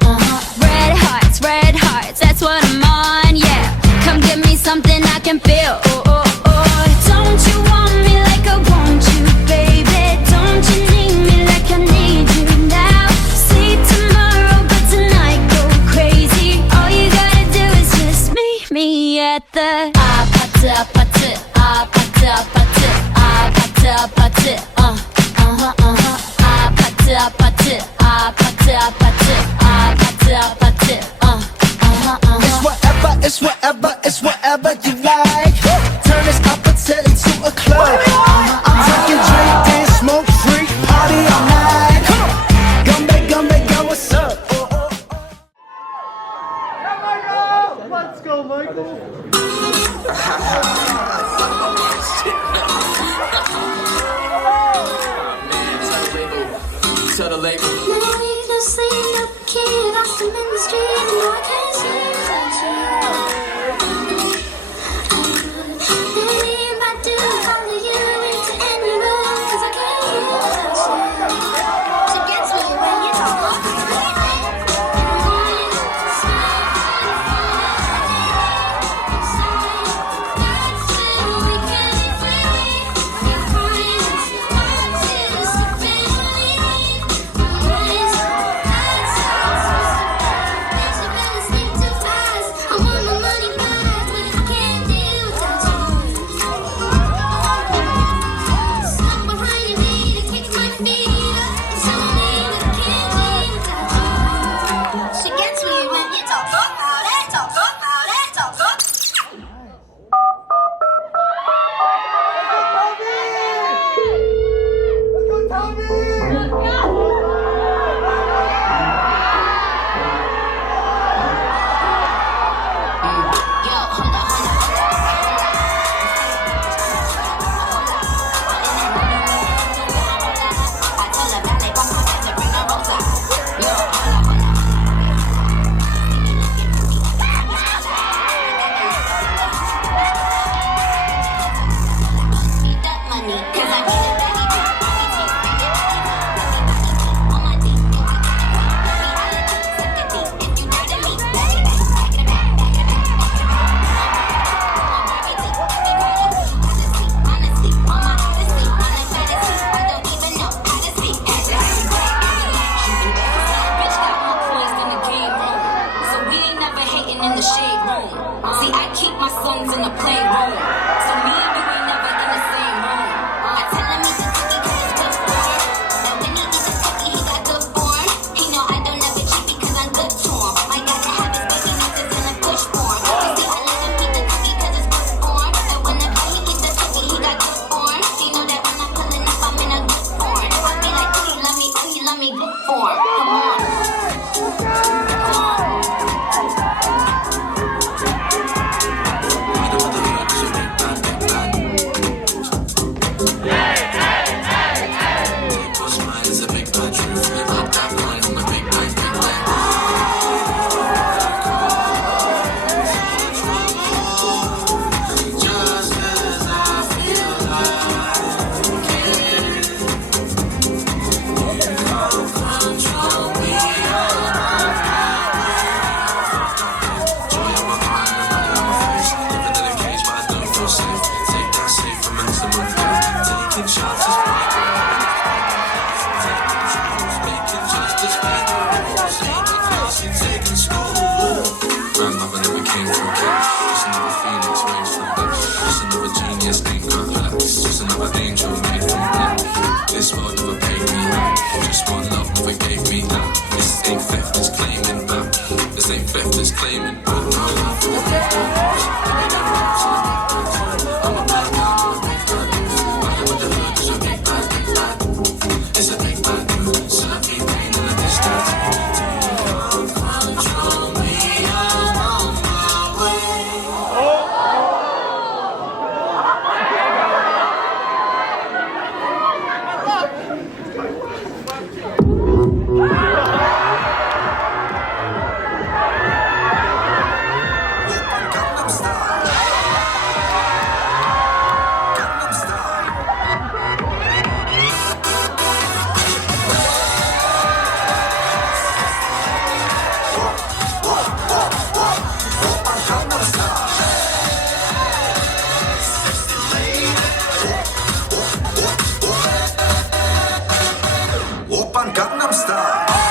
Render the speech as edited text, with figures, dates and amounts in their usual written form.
Red hearts, that's what I'm on, yeah. Come give me something I can feel. Oh, oh, oh. Don't you want me like I want you, baby? Don't you need me like I need you now? See tomorrow, but tonight go crazy. All you gotta do is just meet me at the 아파트 아파트 아파트 아파트 아파트 아파트 아파트 아파트 아파트 아파트 아파트 It's whatever, it's whatever you like. Turn this appetite into a club. I'm drinking, drink, dance, smoke, freak, party all night. Come back, go, what's up? Let's go, Michael. Tell the label. No need to see no kid, lost him in the street, and I can't see without you. Maybe if I do, follow you into any room, 'cause I can't live without you. She gets me when you talk. I'm stuck.